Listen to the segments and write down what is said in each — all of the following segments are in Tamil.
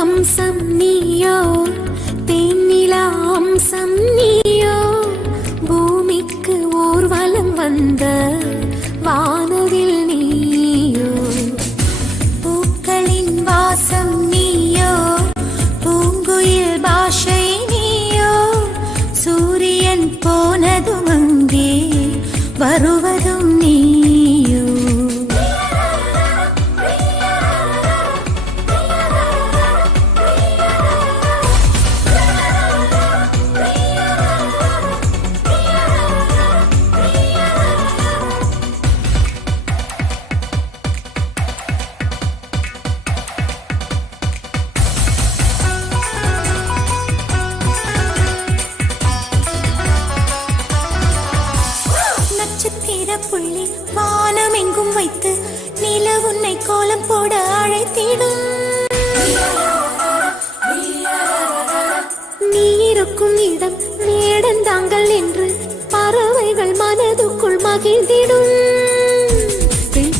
வம்சம் நீயோ தேனிலா அம்சம் நீயோ பூமிக்கு ஊர்வலம் வந்த வானவில் நீயோ பூக்களின் வாசம் நீயோ பூங்குயில் பாஷை நீயோ சூரியன் போனதும் அங்கே வருவதும் நீயோ புள்ளி வானம் எங்கும் வைத்து நில உன்னை கோலம் போட அழைத்திடும் நீ இருக்கும் இடம் வேடந்தாங்கள் என்று பறவைகள் மனதுக்குள் மகிழ்ந்திடும்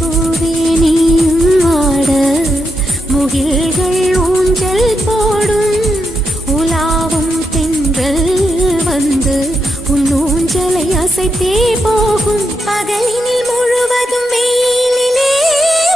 போதே நீயும் ஆட முகில்கள் ஊஞ்சல் போடும் உலாவும் தென்றல் வந்து உன் ஊஞ்சலை அசைத்தே போகும் பகலினில் முழுவதும் வெயிலிலே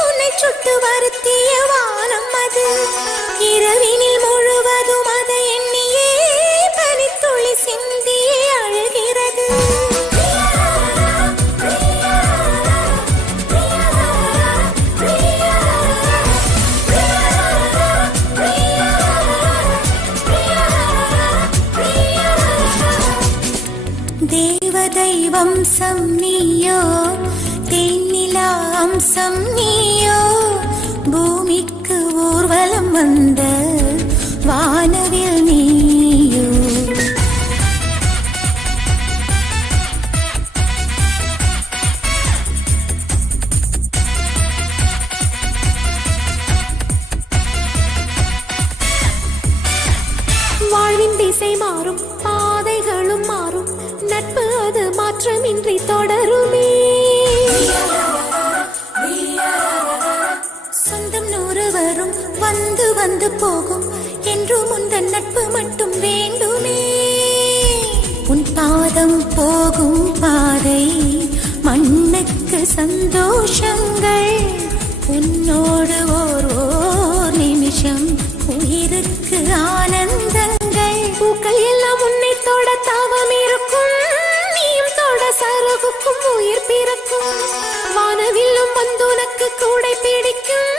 உன்னை சுட்டு வருத்திய வானம் அது இரவினில் முழுவதும் அதை எண்ணியே பனித்துளி சிந்தியே அழுகிறது தேவதை வம்சம் நீயோ தேனிலா அம்சம் நீயோ பூமிக்கு ஊர்வலம் வந்த வானவில் நீயோ வாழ்வின் திசை மாறும் பாதைகளும் மாறும் நட்பு அது மாற்றமின்றி தொடருமே சொந்தம் 100 வரும் வந்து வந்து போகும் என்றும் உந்தன் நட்பு மட்டும் வேண்டுமே உன் பாதம் போகும் பாதை மண்ணுக்கு சந்தோஷங்கள் உன்னோடு ஓர் நிமிஷம் உயிருக்கு ஆனந்தங்கள் பூக்கள் எல்லாம் உன்னை தொட தாவம் இருக்கும் நீயும் தொட சரவுக்கும் உயிர் பிறக்கும் வானவில்லும் வந்து உனக்கு கூடை பிடிக்கும்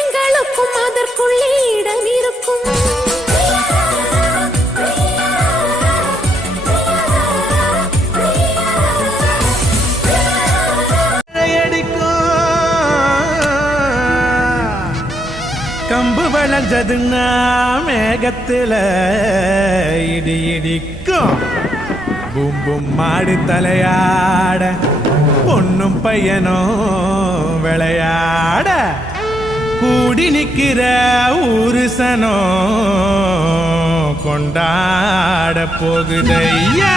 எங்களுக்கும் அதற்குள்ளே இடம் இருக்கும் கம்பு வளைஞ்சதுன்னா மேகத்துல இடி இடிக்கும் பூம் பூம் மாடி தலையாட பொண்ணும் பையனும் விளையாட கூடி நிக்கிற ஊருசனோ கொண்டாட போகுதையா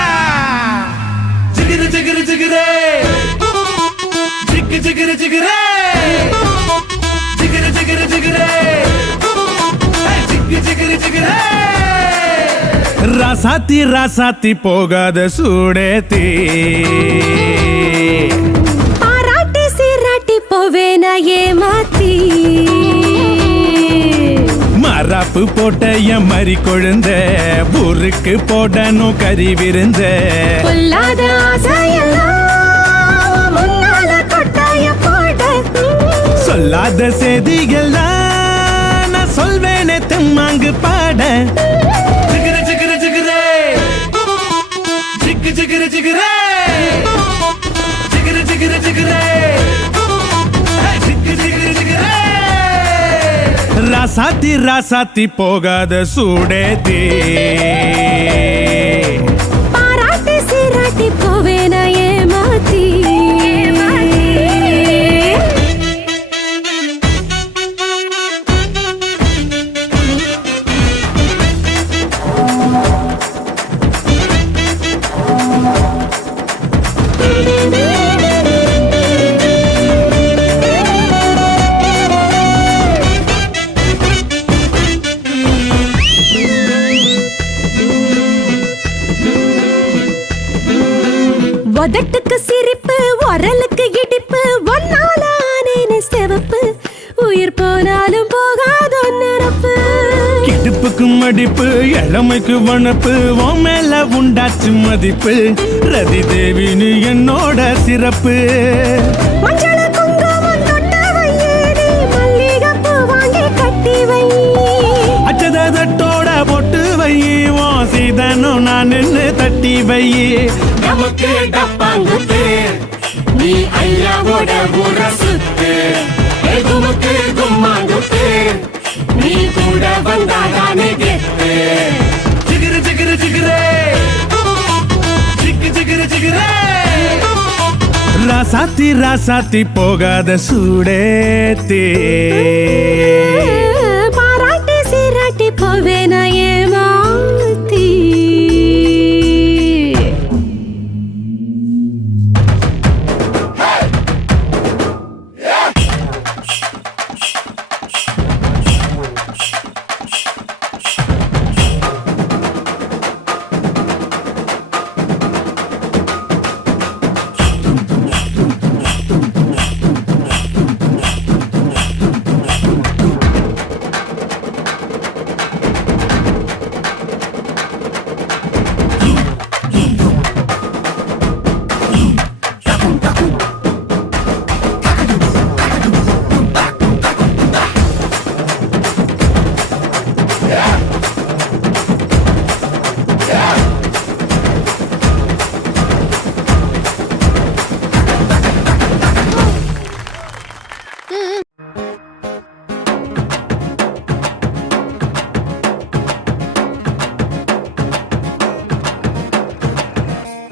ஜிகிரு ஜிகிரு ஜிகிரே ஜிக்கு ஜிகிரு ஜிகிரே ஜிகிரு ஜிகிரு ஜிகிரே ஜிக்கு ஜிகிரு ஜிகிரே ராசாத்தி ராசாத்தி போகாத சூடேத்தி பாராட்டி சீராட்டி போவேனா ஏமாத்தி மராப்பு போட்ட என் மறி கொழுந்த ஊருக்கு போடணும் கறி விருந்த பொல்லாத ஆசையெல்லாம் முன்னால கொட்டாய போட சொல்லாத செய்திகள்லாம் நான் சொல்வேனே தெம்மாங்கு பாட ஜிகிரு ஜிகிரு ஜிகிரே ஜிக்கு ஜிகிரு ஜிகிரே ஜிகிரு ஜிகிரு ஜிகிரே ஜிக்கு ஜிகிரு ஜிகிரே ராசாத்தி ராசாத்தி போகாத சூடேத்தி பாராட்டி சீராட்டி போவேனா ஏமாத்தி சிரிப்பு உரலுக்கு இடிப்பு ஒன்னால ஆனேனே செவப்பு உயிர் போனாலும் போகாத நிரப்பு கிடுப்புக்கு மடிப்பு இளமைக்கு வனப்பு உன் மேல உண்டாச்சு மதிப்பு ரதி தேவினு என்னோட சிறப்பு மஞ்சள குங்குமம் தொட்ட வையேனே மல்லிகைப்பூ வாங்கி கட்டி வை அச்சதட்டோட பொட்டு வை உன் சீதனும் நான் நின்னு தட்டி வை நமக்கு டப்பாங்குத்து நீ ஐயாவோட ஊர சுத்து குமுக்கு கும்மாங்குத்து நீ கூட வந்தாதானே கெத்து ஜிகிரு ஜிகிரு ஜிகிரே ஜிகு ஜிகிரு ஜிகிரே ராசாத்தி ராசாத்தி போகாத சூடேத்தே பாராட்டி சீராட்டி போவேனா ஏமாத்தி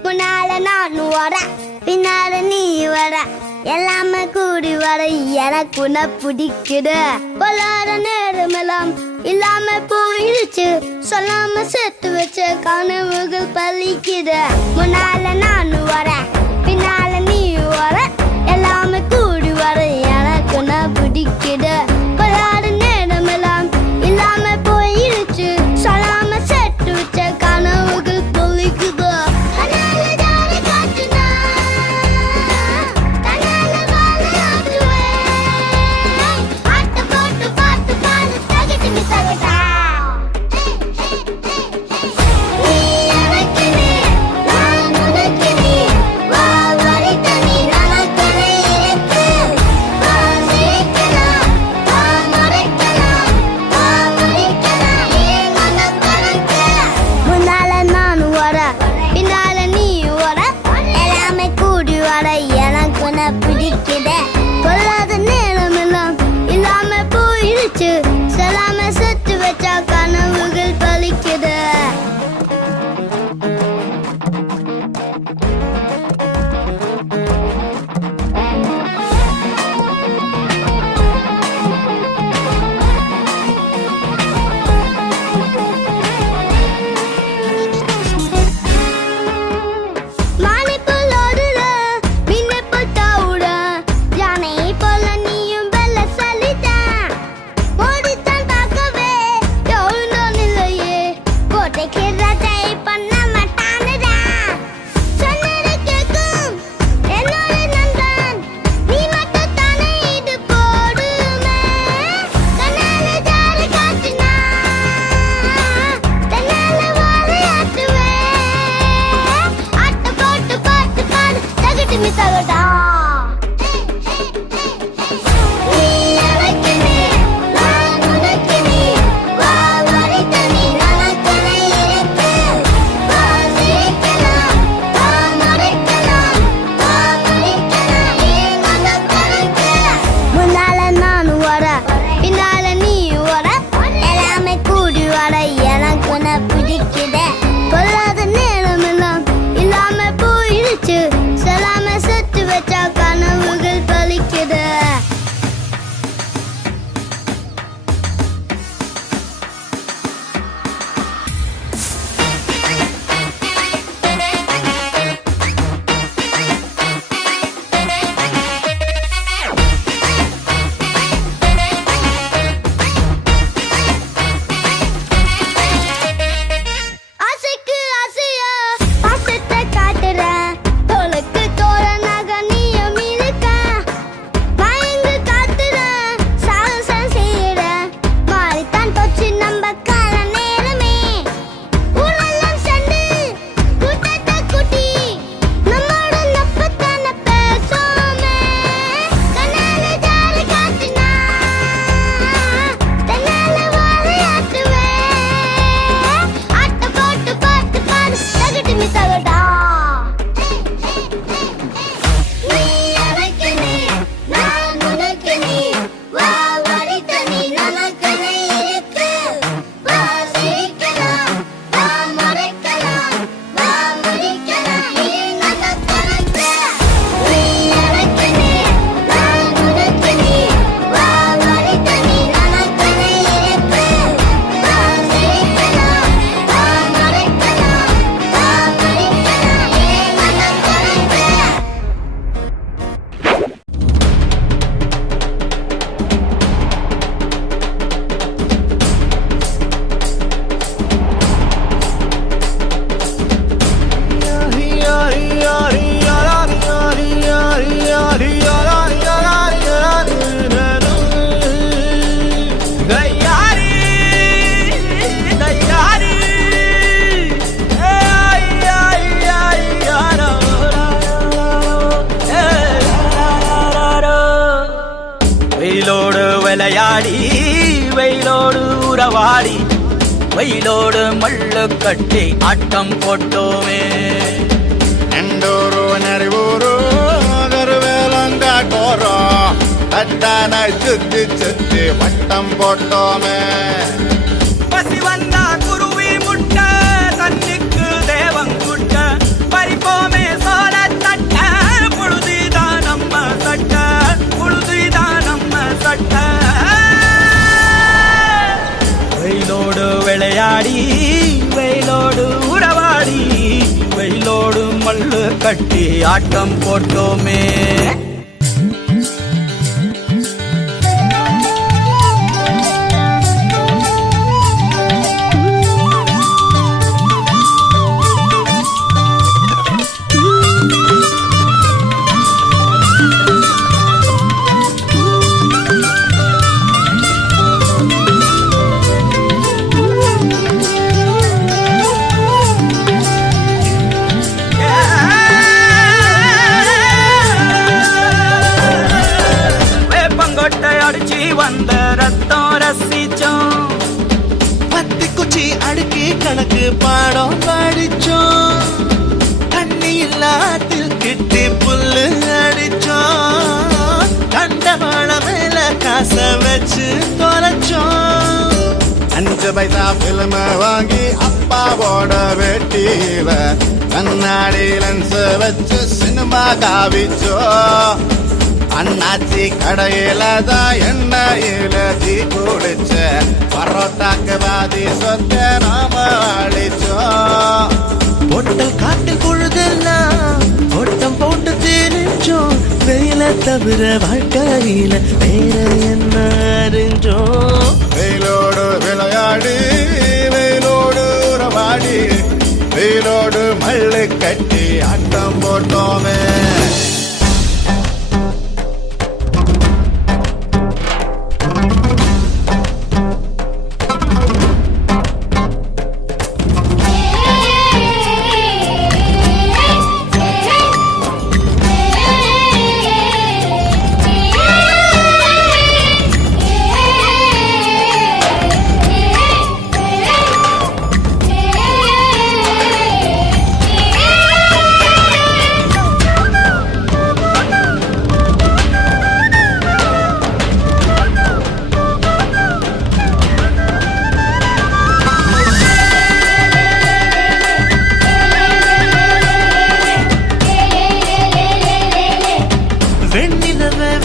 முன்னால நான் வர பின்னால நீ வர எல்லாமே கூடி வர எனக்கு உன்னை பிடிக்குது பொல்லாத நேரமெல்லாம் இல்லாம போயிடுச்சு சொல்லாம சேர்த்து வச்ச கனவுகள் பலிக்குது முன்னால நான் வர பின்னால நீ வர எல்லாமே கூடி வர எனக்கு உன்னை பிடிக்குது பொல்லாத நேரமெல்லாம் இல்லாம போயிடுச்சு சொல்லாம சேர்த்து வச்ச கனவுகள் பலிக்குது கனவுகள் பலிக்குது காட்டுற தோளுக்கு தோள உறவாடி வெயிலோடு மல்லு கட்டி ஆட்டம் போட்டோமே எண்டூரு நரிவூரு கருவேலங்காட்டோரோ தட்டான சுத்தி சுத்தி வட்டம் போட்டோமே பசி வந்தா குருவி முட்ட தண்ணிக்கு தேவங்குட்ட பறிப்போமே சோழ தட்ட புழுதிதான் நம்ம சட்ட புழுதிதான் நம்ம சட்ட வெயிலோடு விளையாடி வெயிலோடு உறவாடி வெயிலோடு மல்லு கட்டி ஆட்டம் போட்டோமே அடிச்சு வந்த ரத்தம் ரசிச்சோம் பத்தி குச்சி அடுக்கி கணக்கு பாடம் படிச்சோம் தண்ணி இல்லாத்தில் கிட்டி புல்லு அடிச்சோம் கண்டவாள மேல காச வச்சு தொலைச்சோம் 5 பைசா பிலிம வாங்கி அப்பாவோட வெட்டியில கண்ணாடி லென்ஸ் வச்சு சினிமா காவிச்சோ அண்ணாச்சி கடையில தான் எண்ணெயில தீ குடிச்ச பரோட்டாக்கு பாதி சொத்த நாம அழிச்சோம் பொட்டல் காட்டில் பொழுதெல்லாம் ஓட்டம் போட்டு தெரிஞ்சோம் வெயில தவிர வாழ்க்கையில வேற என்ன அறிஞ்சோம் வெயிலோடு விளையாடி வெயிலோடு உறவாடி வெயிலோடு மல்லு கட்டி ஆட்டம் போட்டோமே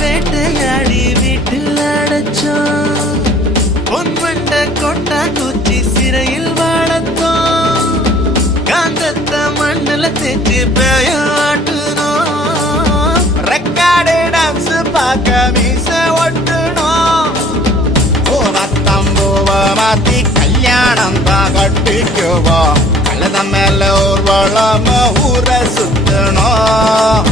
வேட்டையாடி வீட்டில் அடைச்சோம் பொன்வண்ட கொட்டா குச்சி சிறையில் வாழத்தோம் காந்தத்த மண்ணுல தேச்சு பேயாட்டுனோம் ரெக்கார்டு டான்ஸ் பார்க்க மீச ஒட்டுனோம் பூவத்தம்பூவ மாத்தி கல்யாணம் தான் கட்டிக்குவோம் கழுத மேல ஊர்வலம் ஊரை சுத்தணும்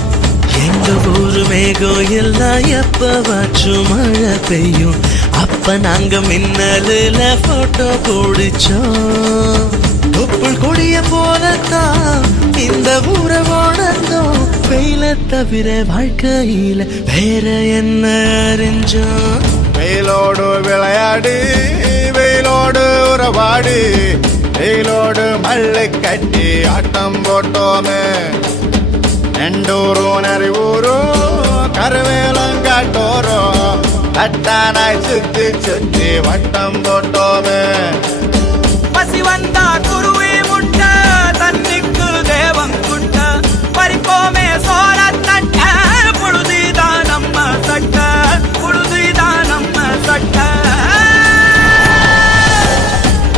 எங்க ஊரு மேகம் எல்லாம் எப்பவாச்சும் மழை பெய்யும் அப்ப நாங்க மின்னலுல போட்டோ பிடிச்சோம் தொப்புள் கொடிய போலத்தான் இந்த ஊரை உணர்ந்தோம் வெயில தவிர வாழ்க்கையில வேற என்ன அறிஞ்சோம் வெயிலோடு விளையாடி வெயிலோடு உறவாடி வெயிலோடு மல்லு கட்டி ஆட்டம் போட்டோமே எண்டூரு நரிவூரு கருவேலங்காட்டோரோ தட்டானாய் சுத்தி சுத்தி வட்டம் போட்டோமே பசி வந்தா குருவி முட்ட தண்ணிக்கு தேவங்குட்ட பறிப்போமே சோழ தட்ட புழுதிதான் நம்ம சட்ட புழுதிதான் நம்ம சட்ட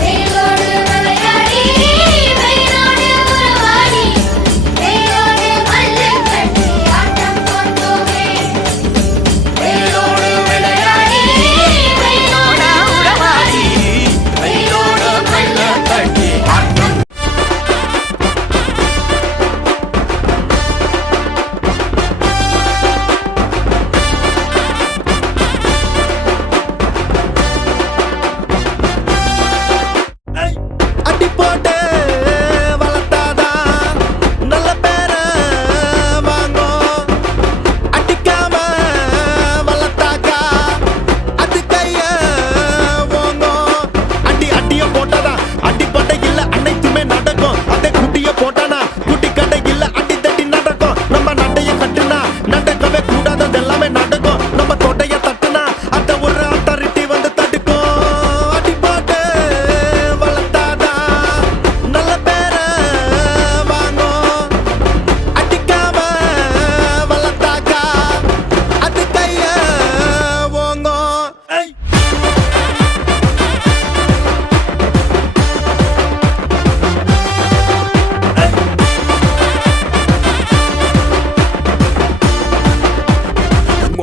வெயிலோடு விளையாடி வெயிலோடு உறவாடி வெயிலோடு மல்லு கட்டி ஆட்டம் போட்டோமே வெயிலோடு விளையாடி வெயிலோடு உறவாடி வெயிலோடு மல்லு கட்டி ஆட்டம்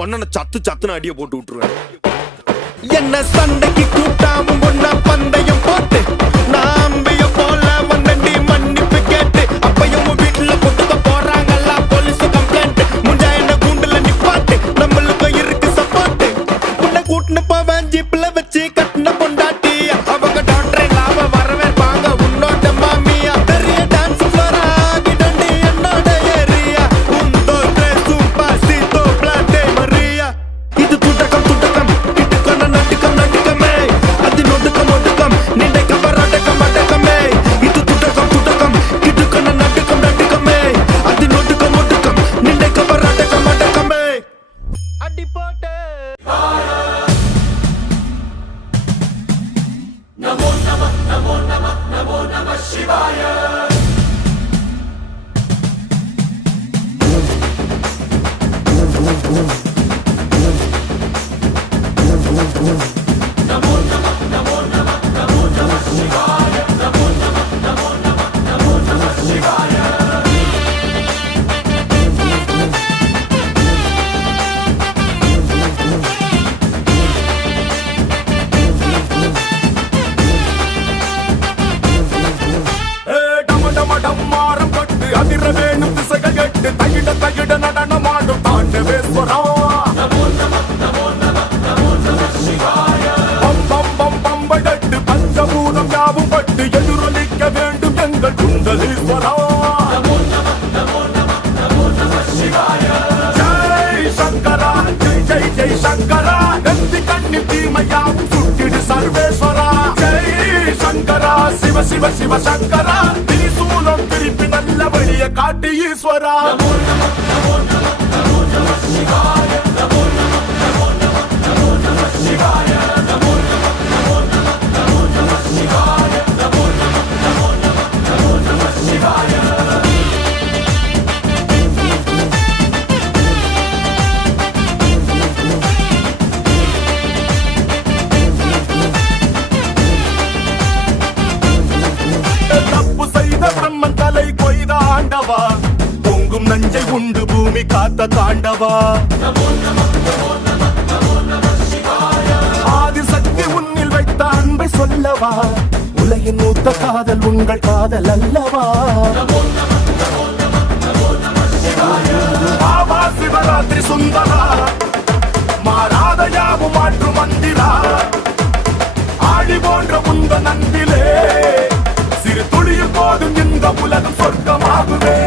அண்ணனை சத்து சத்துன்னு அடியை போட்டு விட்டுருவேன். என்ன சண்டைக்கு கூட்டாவும் ஒன்னா பந்தயம் போட்டு நாம்பிய போல வந்தண்டி மன்னிப்பு கேட்டு அப்பையும் வீட்டுல கொட்டுக்க போறாங்கல்ல போலீஸ் கம்ப்ளைண்ட் முஞ்சா என்ன கூண்டுல நிப்பாட்டு நம்மளுக்கு இருக்கு சப்போர்ட் உன்னை கூட்டுன்னு போவேன் ஜீப்ல வச்சு கட்டின பொண்டாட்டி அவங்க டாக்டர் லாப வரவேற்பாங்க உன்னோட மாமியா பெரிய டான்ஸ் ஃப்ளோரா கிடண்டி என்னோட ஏரியா உந்தோ ட்ரெஸ்ஸும் பாசித்தோ பிளாட்டே மரியா இது துட்டக்கம் துட்டக்கம் கிட்டுக்கொண்ட நட்டுக்கம் நட்டுக்கமே அது நொடுக்கம் ஒடுக்கம் நின்றை கபராட்டக்கம் அடக்கமே இது துட்டக்கம் துட்டக்கம் கிட்டுக்கொண்ட நட்டுக்கம் நட்டுக்கமே அது நொடுக்கம் ஒடுக்கம் நின்றை கபராட்டக்கம் அடக்கமே அடி போட்டு டமாரம் பட்டு அதிர வேணும் திசைகள் எட்டு தகிட தகிட நடனமாடும் தாண்டவேஸ்வரா. பம்பை தட்டு பஞ்சபூதம் யாவும் பட்டு எதிரொலிக்க வேண்டும் எங்கள் குண்டலீஸ்வரா. ஜெய் சங்கரா ஜெய் ஜெய் ஜெய் சங்கரா நந்தி கண்ணி தீமையாவும் சுட்டிடு சர்வேஸ்வரா. ஜெய் சங்கரா சிவ சிவ சிவ சங்கரா திரிசூலம் திருப்பி நல்ல வழிய காட்டு ஈஸ்வரா. தப்பு செய்த பிரம்மன் தலை கொய்த ஆண்டவா பொங்கும் நஞ்சை உண்டு பூமி காத்த தாண்டவா. ஆதிசக்தி உன்னில் வைத்த அன்பை சொல்லவா உலகின் மூத்த காதல் உங்கள் காதல் அல்லவா. ஆவா சிவராத்திரி சுந்தரா மாறாத யாவும் மாற்று மந்திரா ஆடி போன்ற உந்த நந்திலே சிறு துளியும் போதும் இந்த உலகம் சொர்க்கமாகுவே.